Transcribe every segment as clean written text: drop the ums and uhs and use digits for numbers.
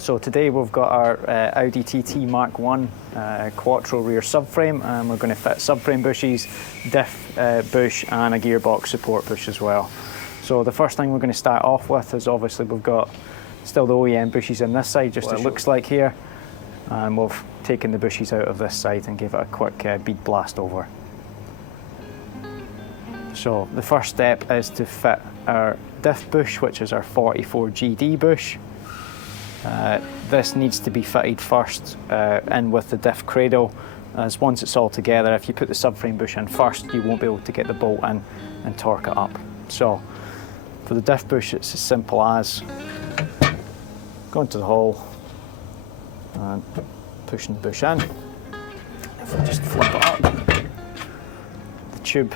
So today we've got our Audi TT Mk1 Quattro rear subframe, and we're going to fit subframe bushes, diff bush and a gearbox support bush as well. So the first thing we're going to start off with is obviously we've got still the OEM bushes in this side, just as it looks like here, and we've taken the bushes out of this side and give it a quick bead blast over. So the first step is to fit our diff bush, which is our 44 GD bush. This needs to be fitted first in with the diff cradle, as once it's all together, if you put the subframe bush in first, you won't be able to get the bolt in and torque it up. So for the diff bush, it's as simple as going to the hole and pushing the bush in. If we just flip it up, the tube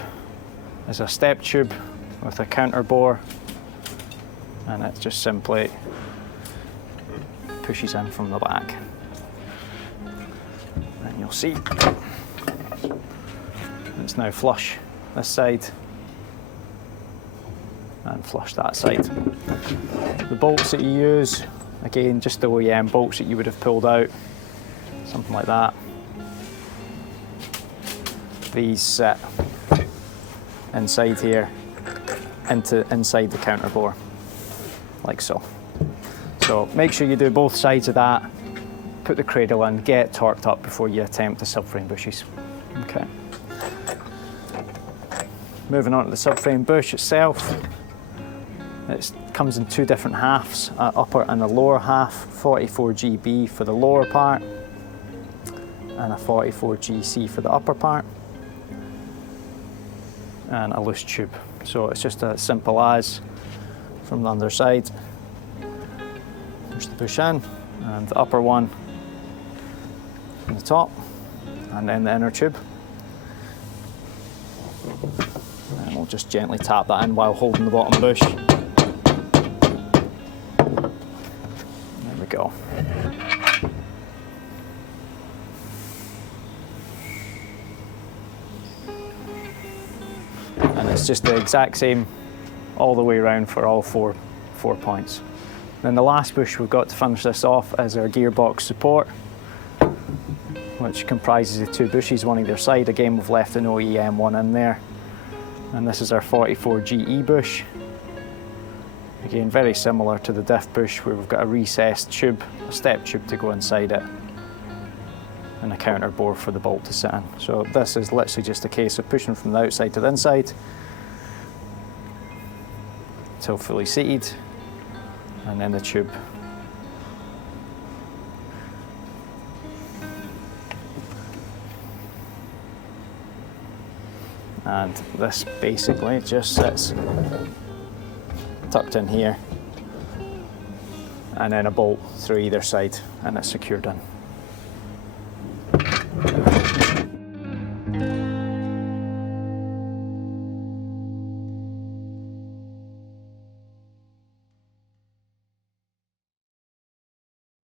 is a step tube with a counter bore, and it just simply pushes in from the back. And you'll see it's now flush this side and flush that side. The bolts that you use, again, just the OEM bolts that you would have pulled out, something like that. These sit inside here, inside the counter bore, like so. So make sure you do both sides of that, put the cradle in, get it torqued up before you attempt the subframe bushes. Okay. Moving on to the subframe bush itself. It comes in two different halves, an upper and a lower half, 44 GB for the lower part and a 44 GC for the upper part, and a loose tube. So it's just as simple as from the underside, push the bush in, and the upper one on the top, and then the inner tube. And we'll just gently tap that in while holding the bottom bush. There we go. And it's just the exact same all the way around for all four points. Then the last bush we've got to finish this off is our gearbox support, which comprises of two bushes, one either side. Again, we've left an OEM one in there. And this is our 44 GE bush. Again, very similar to the diff bush, where we've got a recessed tube, a step tube to go inside it, and a counter bore for the bolt to sit in. So this is literally just a case of pushing from the outside to the inside until fully seated, and then the tube. And this basically just sits tucked in here, and then a bolt through either side, and it's secured in.